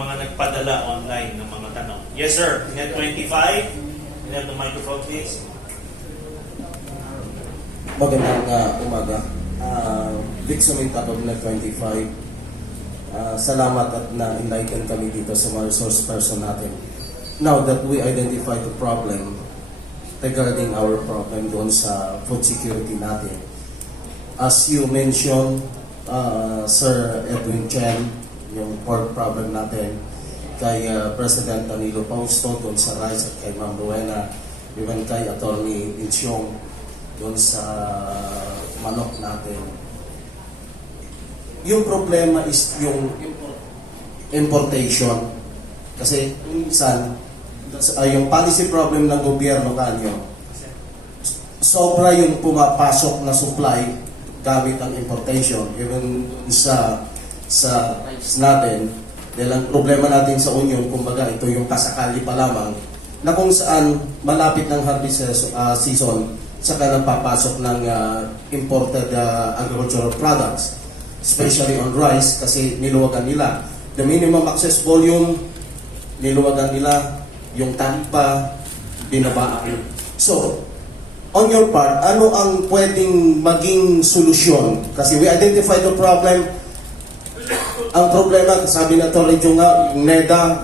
mga nagpadala online ng mga tanong. Yes, sir. Net 25. You have the microphone, please. Magandang umaga. Vic Sumita of Net 25. Salamat at na-enlighten kami dito sa mga resource person natin. Now that we identify the problem regarding our problem doon sa food security natin. As you mentioned, Sir Edwin Chen, yung pork problem natin, kay President Danilo Pausto doon sa rice at kay Ma'am Rowena, even kay Attorney Insyong doon sa manok natin. Yung problema is yung importation. Kasi minsan, yung policy problem ng gobyerno kanyo, sobra yung pumapasok na supply gamit ang importation. Even sa natin, dahil ang problema natin sa Union, kumbaga ito yung kasakali pa lamang, na kung saan malapit ng harvest season, saka napapasok ng imported agricultural products, especially on rice, kasi niluwagan nila. The minimum access volume, niluwagan nila, yung taripa, binabaan. So, on your part, ano ang pwedeng maging solusyon? Kasi we identify the problem. Ang problema, sabi na Torre nga, yung NEDA,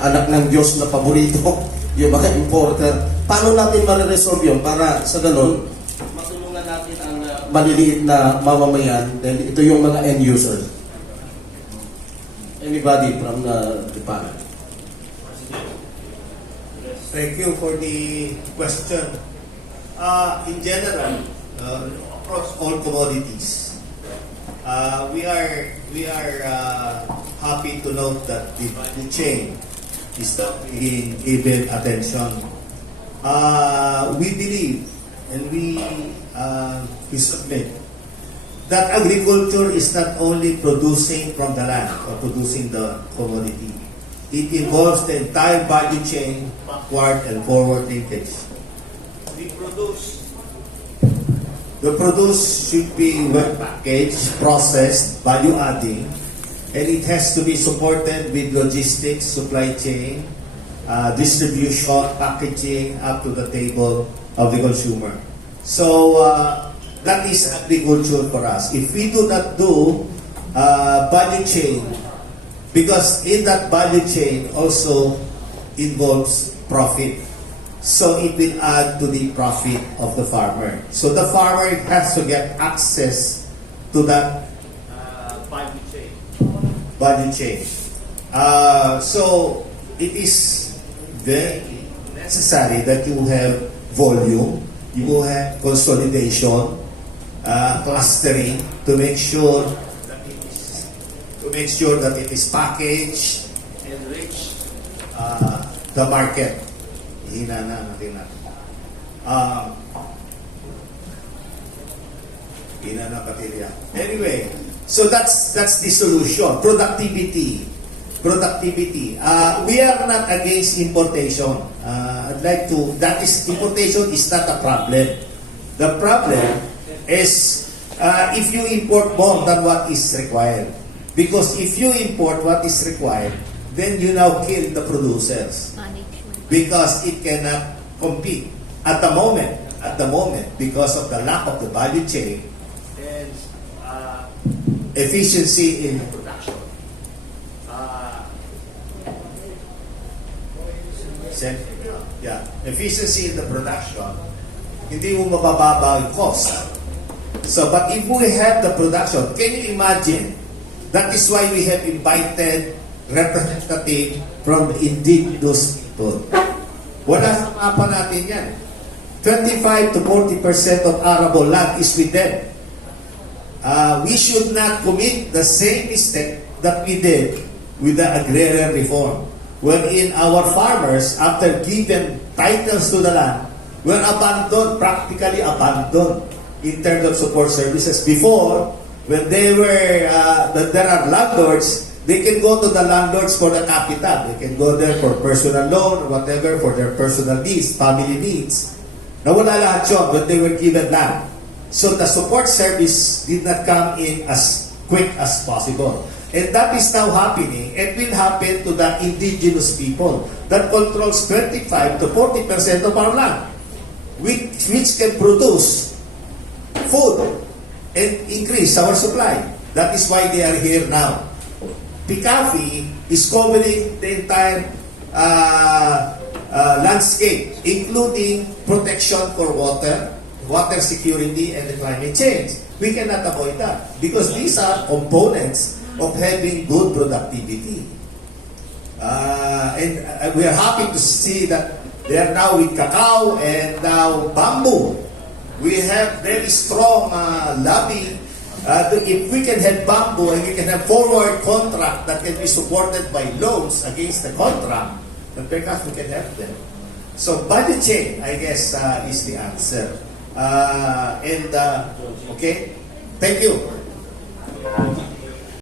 anak ng Diyos na paborito, yung mga importer. Paano natin mariresolve yun para sa ganun, matulungan natin ang maliliit na mamamayan, dahil ito yung mga end users. Anybody from the panel? Thank you for the question. In general, across all commodities, we are happy to note that the value chain is not being given attention. We believe and we submit that agriculture is not only producing from the land or producing the commodity. It involves the entire value chain, backward and forward linkage. The produce should be well packaged, processed, value adding, and it has to be supported with logistics, supply chain, distribution, packaging up to the table of the consumer. So that is agriculture for us. If we do not do value chain, because in that value chain also involves profit. So it will add to the profit of the farmer. So the farmer has to get access to that value chain. So it is very necessary that you have volume, you will have consolidation, clustering to make sure that it is packaged and reach the market. Hina na natin na. Hina na patilya. Anyway, so that's the solution. Productivity. We are not against importation. I'd like to, importation is not a problem. The problem is if you import more than what is required. Because if you import what is required, then you now kill the producers. Because it cannot compete at the moment, because of the lack of the value chain and efficiency in production. Efficiency in the production, hindi mo mabababa yung cost. So, but if we have the production, can you imagine? That is why we have invited representative from indigenous people. Wala sa mapa natin yan. 25 to 40% of arable land is with them. We should not commit the same mistake that we did with the agrarian reform, wherein our farmers, after given titles to the land, were abandoned, practically abandoned in terms of support services. Before, when they were, there are landlords, they can go to the landlords for the capital. They can go there for personal loan, whatever, for their personal needs, family needs. Nawala lahat yun when they were given land. So the support service did not come in as quick as possible. And that is now happening and will happen to the indigenous people that controls 25 to 40% of our land, which can produce food and increase our supply. That is why they are here now. PCAFI is covering the entire landscape, including protection for water, water security, and the climate change. We cannot avoid that because these are components of having good productivity. And we are happy to see that they are now with cacao and now bamboo. We have very strong lobby. If we can have bamboo and we can have forward contract that can be supported by loans against the contract, then perhaps we can have them. So budget chain, I guess, is the answer. Okay, thank you.